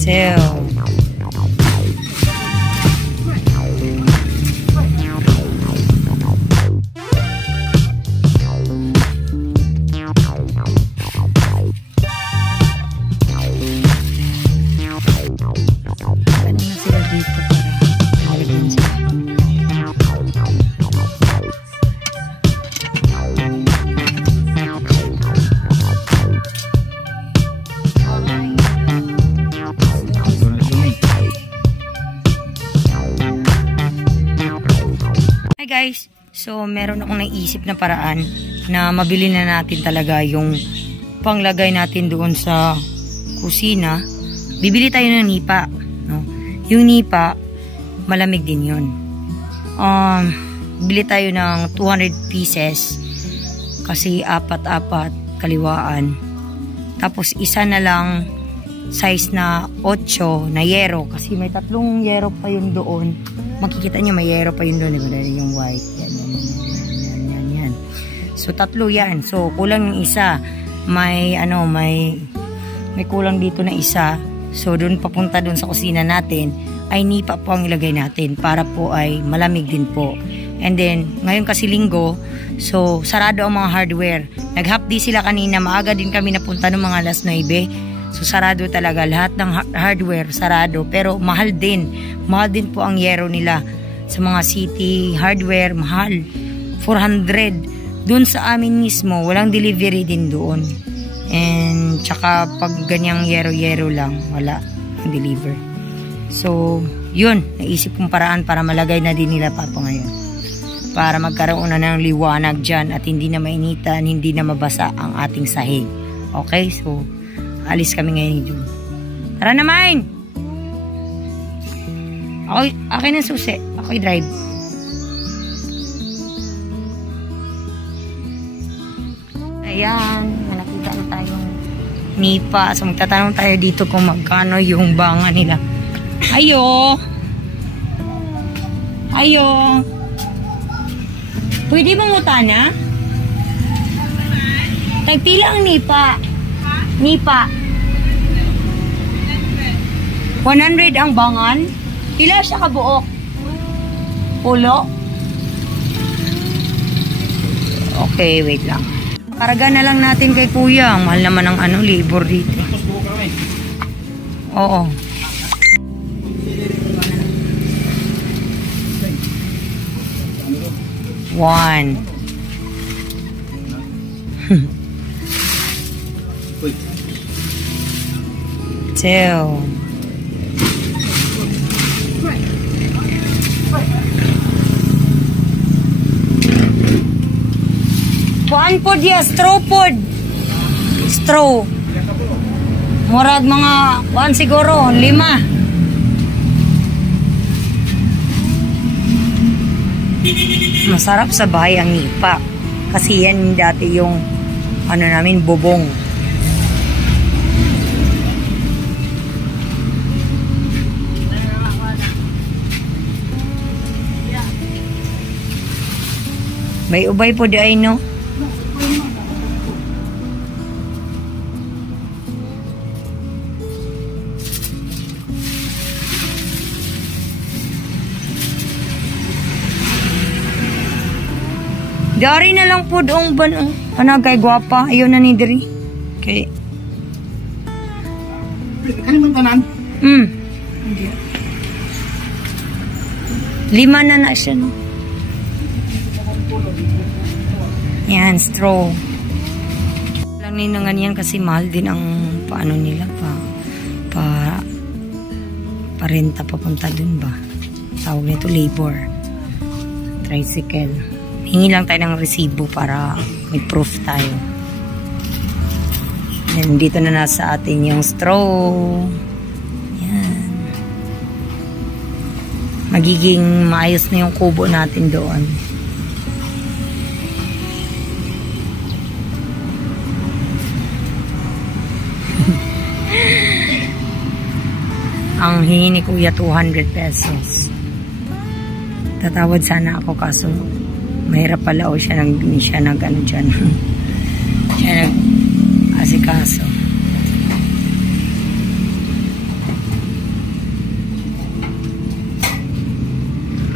Chill. Guys, so meron akong naisip na paraan na mabili na natin talaga yung panglagay natin doon sa kusina. Bibili tayo ng nipa, no? Yung nipa malamig din yun. Bili tayo ng 200 pieces kasi apat-apat kaliwaan, tapos isa na lang size na 8 na yero kasi may 3 yero pa yun doon. Makikita nyo may yero pa yun doon, diba? Yung white. Yan. So 3 yan. So kulang yung isa. May kulang dito na isa. So doon papunta doon sa kusina natin ay nipa po ang ilagay natin para po ay malamig din po. And then ngayon kasi linggo, so sarado ang mga hardware. Nag-half day sila kanina, maaga din kami napunta ng mga alas 9. So sarado talaga lahat ng hardware, sarado, pero mahal din. Mahal din po ang yero nila. Sa mga city hardware, mahal. 400. Doon sa amin mismo, walang delivery din doon. And tsaka pag ganyang yero-yero lang, wala ang deliver. So, yun, naisip kong paraan para malagay na din nila Papa ngayon. Para magkaroon na ng liwanag dyan at hindi na mainitan, hindi na mabasa ang ating sahig. Okay, so alis kami ngayon dun. Tara na, Mine! Akin ang susi. Ako'y drive. Ayan. Nakita na tayong nipa. So magtatanong tayo dito kung magkano yung banga nila. Ayo! Pwede bang utana? Tagpila ang nipa. Nipa. 100 ang bangan. Ila siya kabuok? Ulo? Okay, wait lang. Karga na lang natin kay Kuya. Ang mahal naman ng labor dito. Oo. One. Two. Kuan po dia, straw pod. Straw. Murag mga kuan siguro, 5. Masarap sa bahay ang nipa. Kasi yan dati yung namin, bubong. May ubay po di ay, no? Dari na lang po doong kay gwapa. Ayaw na ni Diri. Okay. Kani man tanan? 5 na siya, no? Yan, straw. Lang ninangan yan kasi mahal din ang paano nila parenta papunta dun ba. Tawag nito labor. Tricycle. Hingi lang tayo ng resibo para may proof tayo. And dito na nasa atin yung straw. Yan. Magiging maayos na yung kubo natin doon. Ang hingi ni Kuya 200 pesos. Tatawad sana ako kaso mahirap pala o siya nag-ano dyan. Siya nag-asikaso.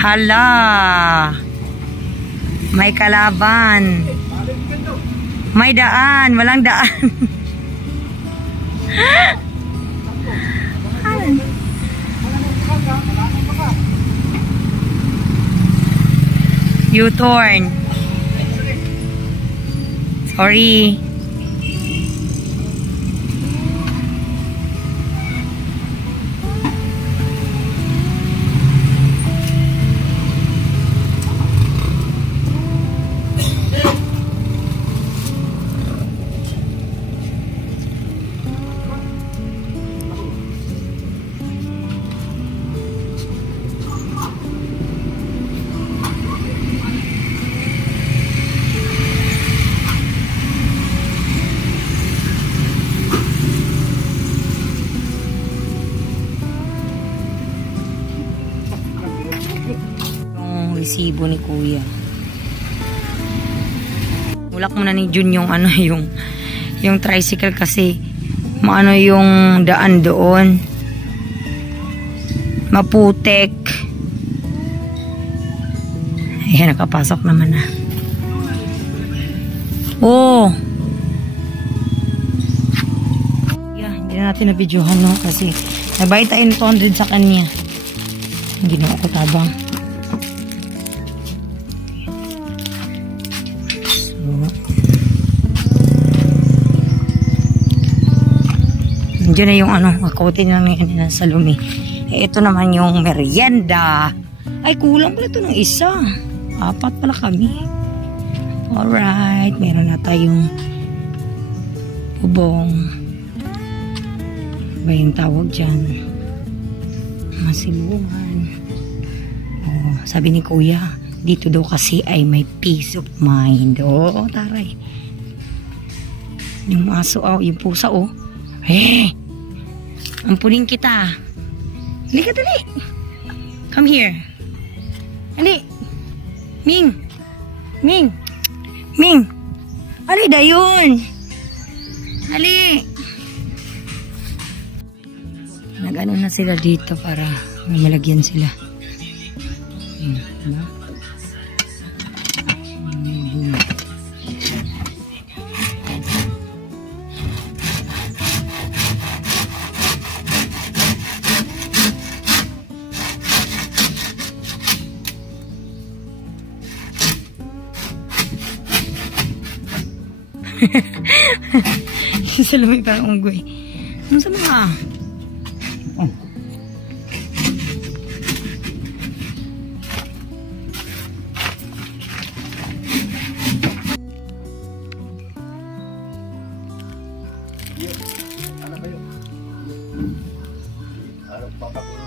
Hala! May kalaban. May daan. Walang daan. U-turn. Sorry. Resibo ni Kuya. Ulak mo na ni Jun yung ano yung tricycle kasi maano yung daan doon. Maputek. Ayan, nakapasok naman na. Oh. Yeah, hindi na natin na-videohan no kasi nagbayad tayo ng 200 sa kanya. Hindi na ako tabang. Diyan na yung ano, kakote na ng salumi. Eh, ito naman yung merienda. Ay, kulang pala ito ng isa. 4 pala kami. Alright, meron na tayong bubong. Ba yung tawag dyan? Masilungan. Oh, sabi ni Kuya, dito daw kasi ay may peace of mind. Oh, taray. Yung aso, oh, yung pusa, oh. Eh, ampunin kita. Halika, dali. Come here. Ali. Ming. Ming. Ming. Ali, dayon. Ali. Nag-ano na sila dito para malagyan sila. Diba? Sa lumay parang unggoy. Ano sa mga? Oh. Ano kayo? Ano papakulo?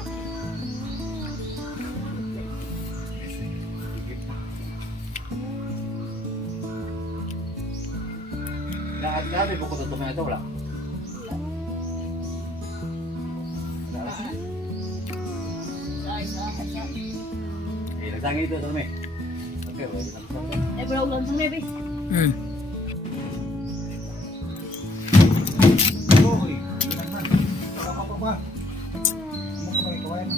Dati po ko tutungin ito, wala? Eh, nagtangi ito, tutungin. Okay, wala. Eh, pero ulan sa nebe. Uy, ilan man. Wala pa ba? Ano ka may kawain?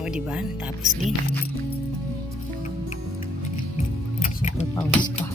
O, diba? Tapos din. Super pause ko.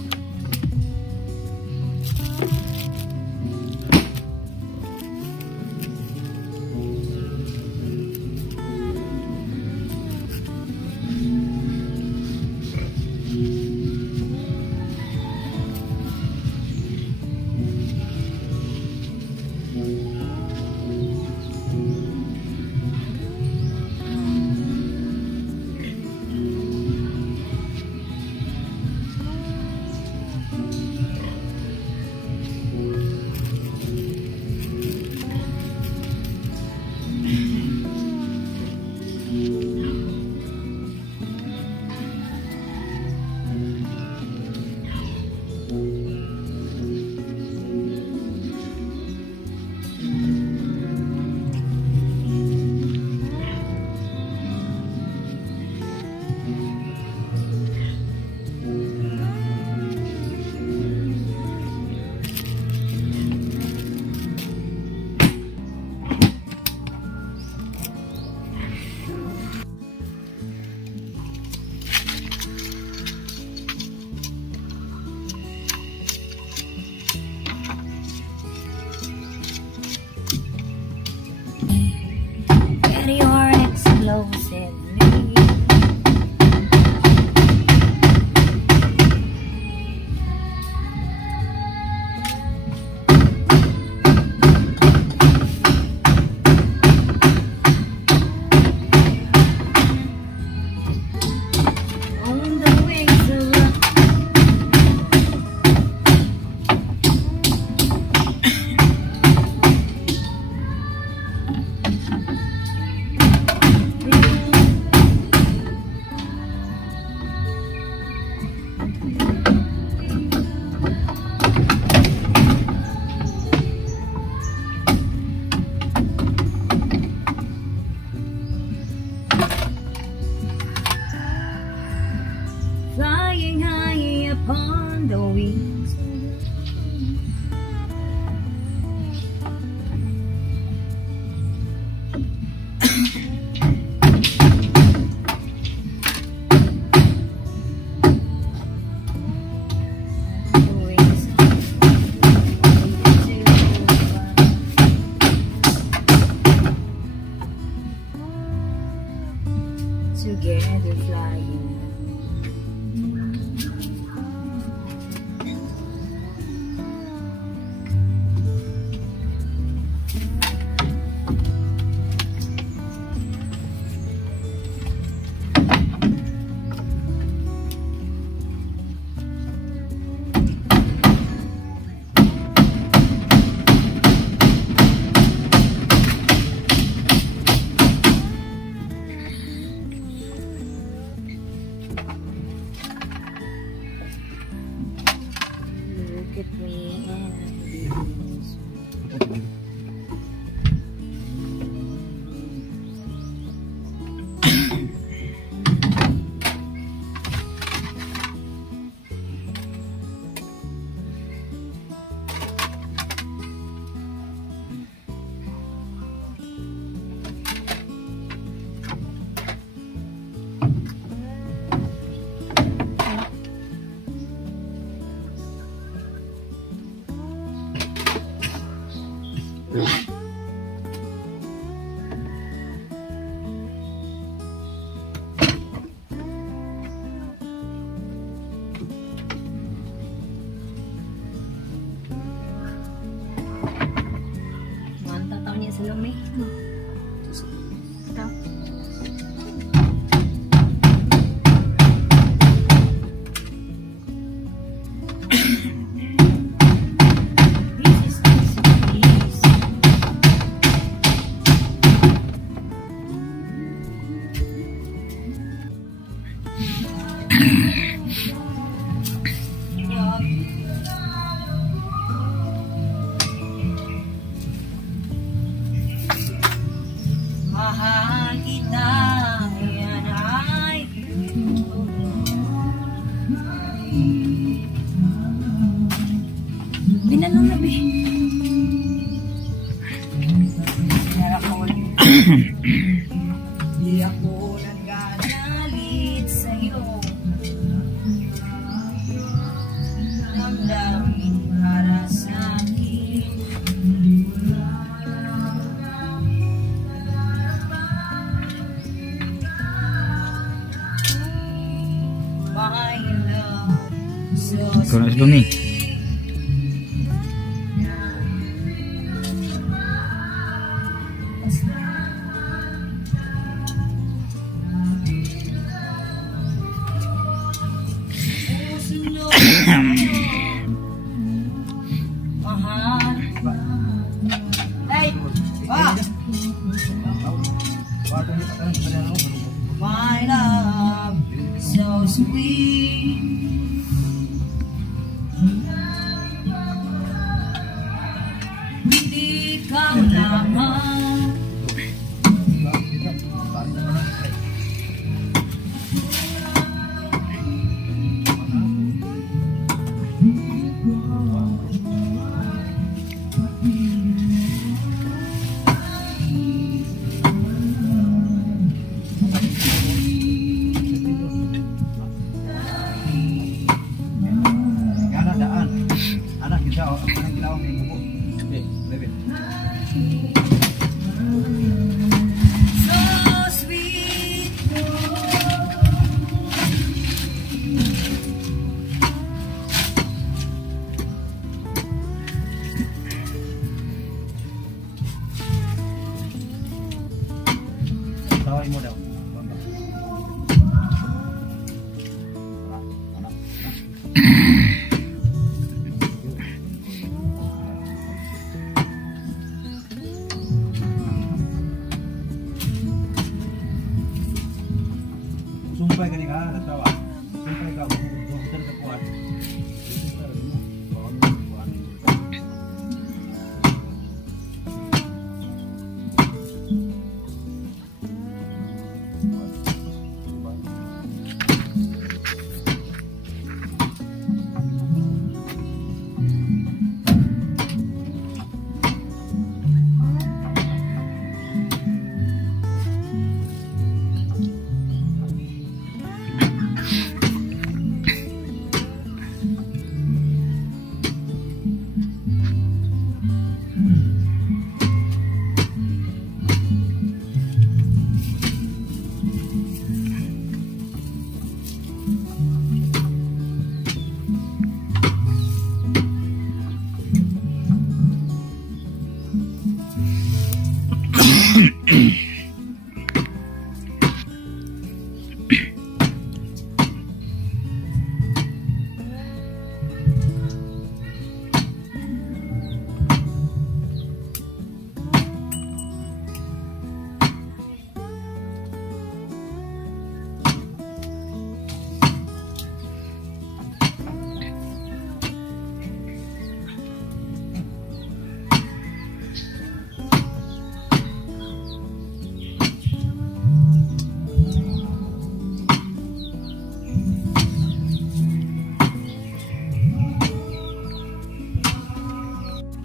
Mantap tau niya sa lumi. Ito. This is nice. Mahal kita, yan ay binanong na, be. Di ako nagagalit sa'yo. Damdamin para sa'kin. My love, so Ikaw na sa lumi. mahal. Hey! Ah! My love, so sweet. Ikaw lamang. Anak kita, anak kita orang yang buku. Okay, lebih. So sweet. Tawain mo daw. Sumpah ka ni ka, nagtawa. Sumpah ka, bukan ka kuat. Sumpah mo.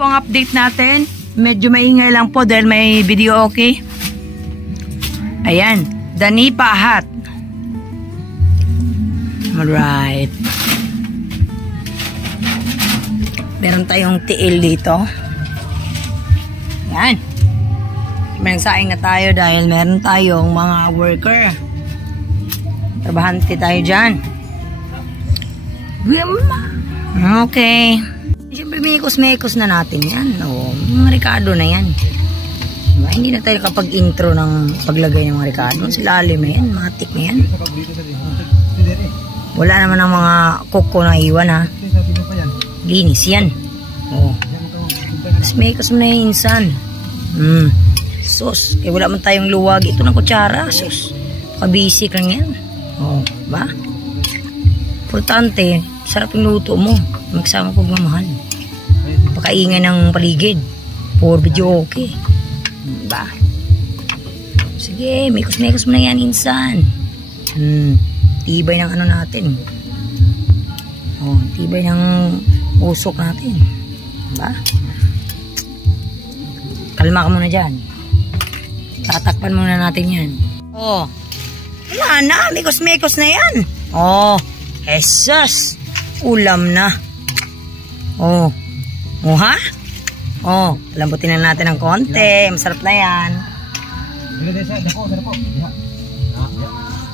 po ang update natin. Medyo maingay lang po dahil may video okay. Ayan, Danipa Hat. Alright. Meron tayong tiil dito. Ayan. May nagsaing na tayo dahil meron tayong mga worker. Trabahante tayo dyan. Okay. Siyempre may ikos na natin yan. O, mga Ricardo na yan. Diba? Hindi na tayo kapag intro ng paglagay ng mga Ricardo. Sila lalim na yan, matik na yan. Wala naman ang mga koko na iwan ha. Linis yan. O. Mas may ikos na yung insan. Sus, eh wala man tayong luwag ito ng kutsara. Sus, kabisik lang yan. O, ba? Importante, sarap yung luto mo. Magsama pagmamahal. Pakaingay ng paligid. For video okay. Ba? Sige, mikos-mikos mo na yan, insan. Tibay ng ano natin. O, tibay ng usok natin. Ba? Kalma ka muna dyan. Tatakpan muna natin yan. Oh, wala na. Mikos-mikos na yan. Oh, Jesus. Ulam na. Oh. Oh, ha? Oh, lambutin na natin ng konti. Masarap na yan.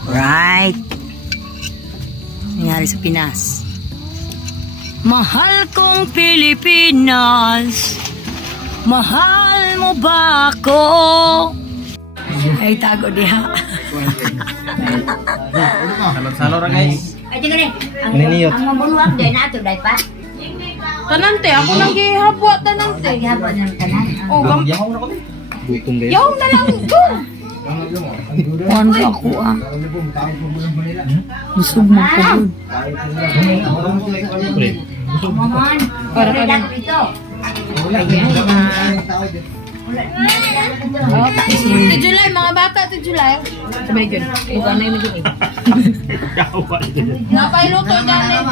Right. Nangyari sa Pinas. Mahal kong Pilipinas. Mahal mo ba ako? Ay, tago diha. Salor ra guys. Ay, tingnan eh. Niniyot. Ang mabuluwag din ato, dahil pa. Tanante, ako nang gihabwa tanante. Naghihapon ng tanan. Oh, Yahaw na kami. Gutom guys. yaw na lang ko. Ano ako ah. Busog mo ko. Mamon. Para Para ka lang dito. Ti July, mga bata, ti July. Sabay dyan. Ikaw na yung naging. Napailuto dyan eh.